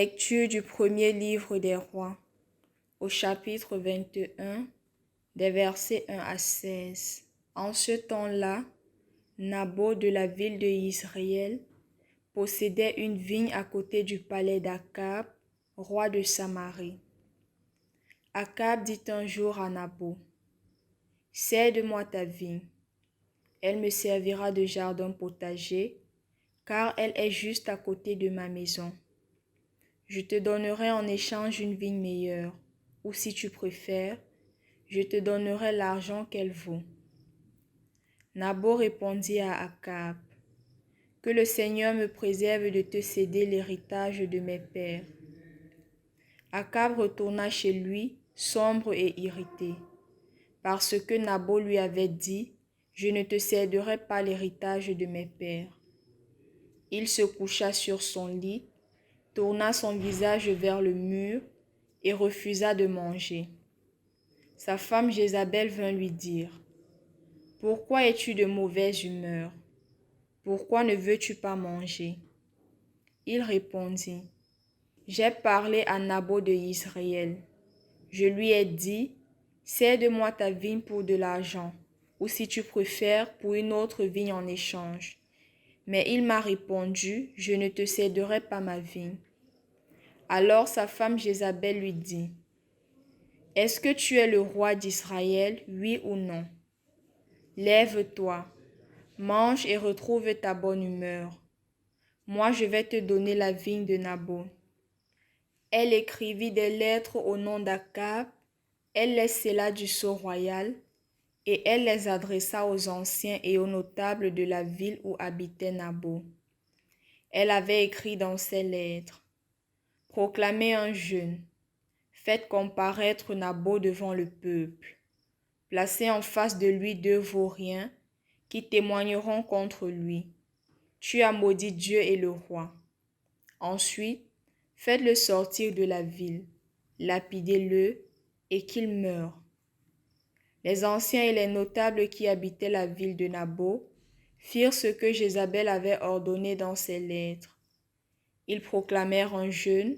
Lecture du premier livre des rois, au chapitre 21, des versets 1 à 16. En ce temps-là, Naboth de la ville de Israël possédait une vigne à côté du palais d'Akab, roi de Samarie. Akab dit un jour à Naboth, « Cède-moi ta vigne, elle me servira de jardin potager, car elle est juste à côté de ma maison. Je te donnerai en échange une vigne meilleure, ou si tu préfères, je te donnerai l'argent qu'elle vaut. » Naboth répondit à Akab, « Que le Seigneur me préserve de te céder l'héritage de mes pères. » Akab retourna chez lui, sombre et irrité, parce que Naboth lui avait dit, « Je ne te céderai pas l'héritage de mes pères. » Il se coucha sur son lit, tourna son visage vers le mur et refusa de manger. Sa femme Jézabel vint lui dire, « Pourquoi es-tu de mauvaise humeur? Pourquoi ne veux-tu pas manger? » Il répondit, « J'ai parlé à Naboth de Israël. Je lui ai dit, « Cède-moi ta vigne pour de l'argent, ou si tu préfères, pour une autre vigne en échange. » Mais il m'a répondu, « Je ne te céderai pas ma vigne. » Alors sa femme Jézabel lui dit, « Est-ce que tu es le roi d'Israël, oui ou non? Lève-toi, mange et retrouve ta bonne humeur. Moi, je vais te donner la vigne de Naboth. » Elle écrivit des lettres au nom d'Akab, elle les scella du sceau royal, et elle les adressa aux anciens et aux notables de la ville où habitait Naboth. Elle avait écrit dans ces lettres, « Proclamez un jeûne, faites comparaître Naboth devant le peuple. Placez en face de lui 2 vauriens qui témoigneront contre lui. Tu as maudit Dieu et le roi. Ensuite, faites-le sortir de la ville, lapidez-le et qu'il meure. » Les anciens et les notables qui habitaient la ville de Naboth firent ce que Jézabel avait ordonné dans ses lettres. Ils proclamèrent un jeûne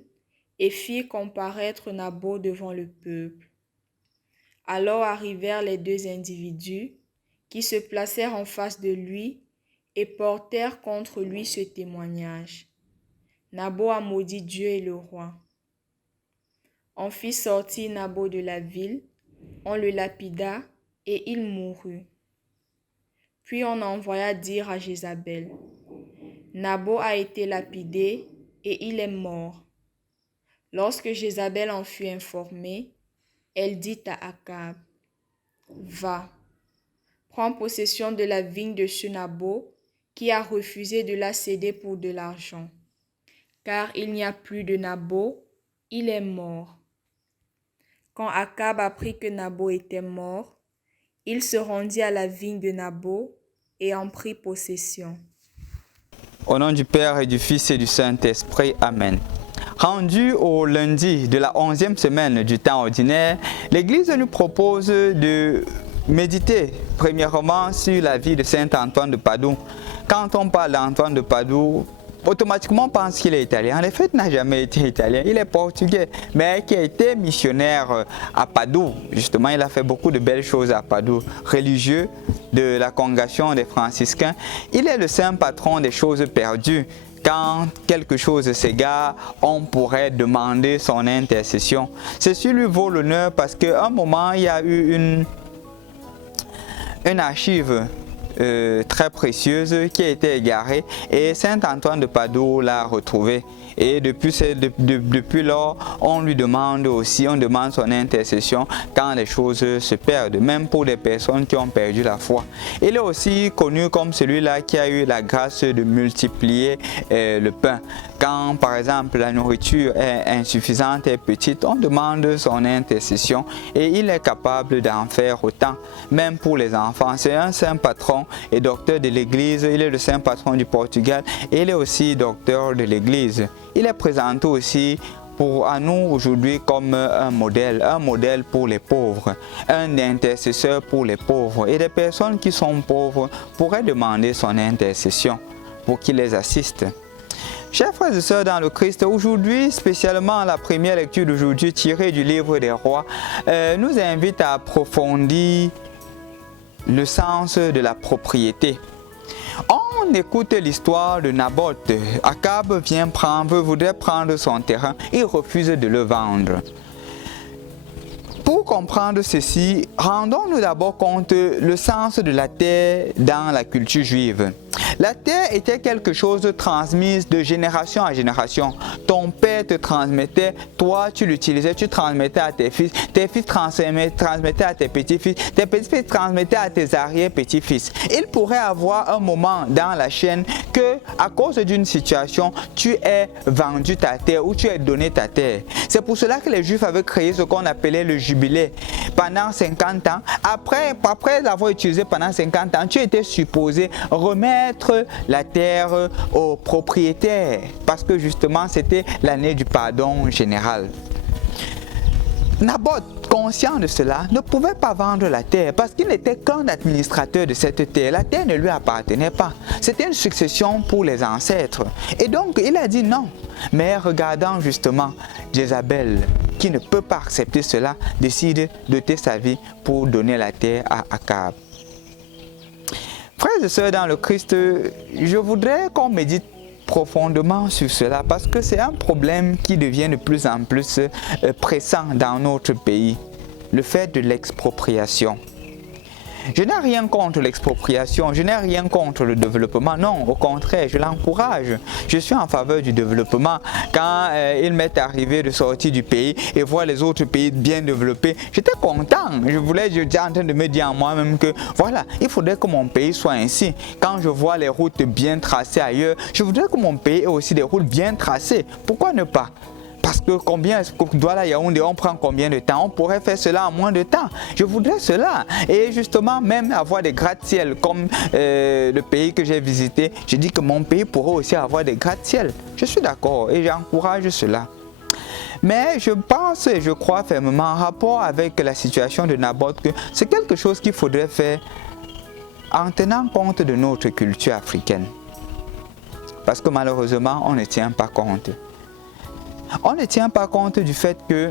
et firent comparaître Naboth devant le peuple. Alors arrivèrent les 2 individus qui se placèrent en face de lui et portèrent contre lui ce témoignage. Naboth a maudit Dieu et le roi. On fit sortir Naboth de la ville, on le lapida et il mourut. Puis on envoya dire à Jézabel, « Naboth a été lapidé et il est mort. » Lorsque Jézabel en fut informée, elle dit à Akab, « Va, prends possession de la vigne de ce Naboth qui a refusé de la céder pour de l'argent. Car il n'y a plus de Naboth, il est mort. » Quand Akab apprit que Naboth était mort, il se rendit à la vigne de Naboth et en prit possession. Au nom du Père et du Fils et du Saint-Esprit, Amen. Rendu au lundi de la 11e semaine du temps ordinaire, l'Église nous propose de méditer premièrement sur la vie de Saint Antoine de Padoue. Quand on parle d'Antoine de Padoue, automatiquement on pense qu'il est italien. En effet, il n'a jamais été italien, il est portugais, mais qui a été missionnaire à Padoue. Justement, il a fait beaucoup de belles choses à Padoue, religieux de la congrégation des franciscains. Il est le saint patron des choses perdues. Quand quelque chose s'égare, on pourrait demander son intercession. Ceci lui vaut l'honneur parce qu'à un moment, il y a eu une archive très précieuse qui a été égarée et Saint Antoine de Padoue l'a retrouvée. Et depuis lors, on lui demande aussi, on demande son intercession quand les choses se perdent, même pour des personnes qui ont perdu la foi. Il est aussi connu comme celui-là qui a eu la grâce de multiplier le pain. Quand, par exemple, la nourriture est insuffisante et petite, on demande son intercession et il est capable d'en faire autant, même pour les enfants. C'est un saint patron et docteur de l'Église. Il est le saint patron du Portugal et il est aussi docteur de l'Église. Il est présenté aussi à nous aujourd'hui comme un modèle pour les pauvres, un intercesseur pour les pauvres. Et des personnes qui sont pauvres pourraient demander son intercession pour qu'il les assiste. Chers frères et sœurs dans le Christ, aujourd'hui, spécialement la première lecture d'aujourd'hui tirée du livre des rois, nous invite à approfondir le sens de la propriété. On écoute l'histoire de Naboth. Akab voudrait prendre son terrain, il refuse de le vendre. Pour comprendre ceci, rendons-nous d'abord compte le sens de la terre dans la culture juive. La terre était quelque chose de transmise de génération à génération. Ton père te transmettait, toi tu l'utilisais, tu transmettais à tes fils transmettaient à tes petits-fils transmettaient à tes arrière-petits-fils. Il pourrait avoir un moment dans la chaîne que, à cause d'une situation, tu aies vendu ta terre ou tu aies donné ta terre. C'est pour cela que les Juifs avaient créé ce qu'on appelait le jubilé. Pendant 50 ans, après l'avoir utilisé pendant 50 ans, tu étais supposé remettre la terre aux propriétaires parce que justement c'était l'année du pardon général. Naboth, conscient de cela, ne pouvait pas vendre la terre parce qu'il n'était qu'un administrateur de cette terre. La terre ne lui appartenait pas. C'était une succession pour les ancêtres. Et donc il a dit non. Mais regardant justement Jézabel, qui ne peut pas accepter cela, décide d'ôter sa vie pour donner la terre à Akab. Frères et sœurs dans le Christ, je voudrais qu'on médite profondément sur cela parce que c'est un problème qui devient de plus en plus pressant dans notre pays, le fait de l'expropriation. Je n'ai rien contre l'expropriation, je n'ai rien contre le développement, non, au contraire, je l'encourage. Je suis en faveur du développement. Quand il m'est arrivé de sortir du pays et voir les autres pays bien développés, j'étais content. J'étais en train de me dire en moi-même que voilà, il faudrait que mon pays soit ainsi. Quand je vois les routes bien tracées ailleurs, je voudrais que mon pays ait aussi des routes bien tracées. Pourquoi ne pas? Parce que Douala-Yaoundé, on prend combien de temps? On pourrait faire cela en moins de temps. Je voudrais cela. Et justement, même avoir des gratte-ciel comme le pays que j'ai visité, je dis que mon pays pourrait aussi avoir des gratte-ciel. Je suis d'accord et j'encourage cela. Mais je pense et je crois fermement en rapport avec la situation de Naboth que c'est quelque chose qu'il faudrait faire en tenant compte de notre culture africaine. Parce que malheureusement, on ne tient pas compte. On ne tient pas compte du fait que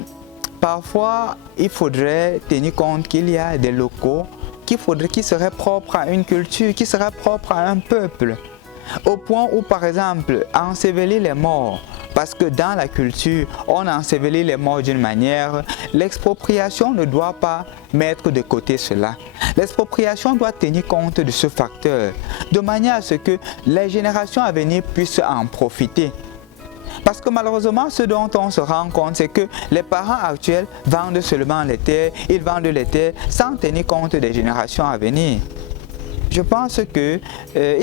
parfois il faudrait tenir compte qu'il y a des locaux qui seraient propres à une culture, qui seraient propres à un peuple. Au point où par exemple ensevelir les morts, parce que dans la culture on ensevelit les morts d'une manière, l'expropriation ne doit pas mettre de côté cela. L'expropriation doit tenir compte de ce facteur, de manière à ce que les générations à venir puissent en profiter. Parce que malheureusement, ce dont on se rend compte, c'est que les parents actuels vendent seulement les terres, ils vendent les terres sans tenir compte des générations à venir. Je pense qu'il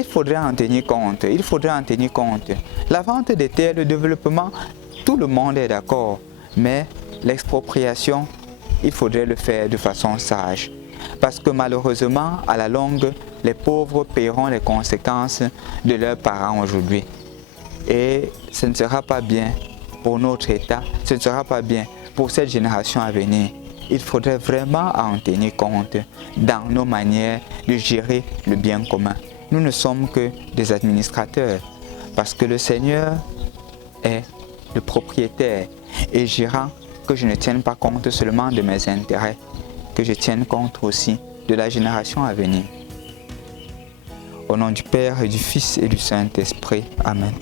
faudrait en tenir compte, La vente des terres, le développement, tout le monde est d'accord, mais l'expropriation, il faudrait le faire de façon sage. Parce que malheureusement, à la longue, les pauvres paieront les conséquences de leurs parents aujourd'hui. Et ce ne sera pas bien pour notre État, ce ne sera pas bien pour cette génération à venir. Il faudrait vraiment en tenir compte dans nos manières de gérer le bien commun. Nous ne sommes que des administrateurs parce que le Seigneur est le propriétaire et gérant, que je ne tienne pas compte seulement de mes intérêts, que je tienne compte aussi de la génération à venir. Au nom du Père et du Fils et du Saint-Esprit. Amen.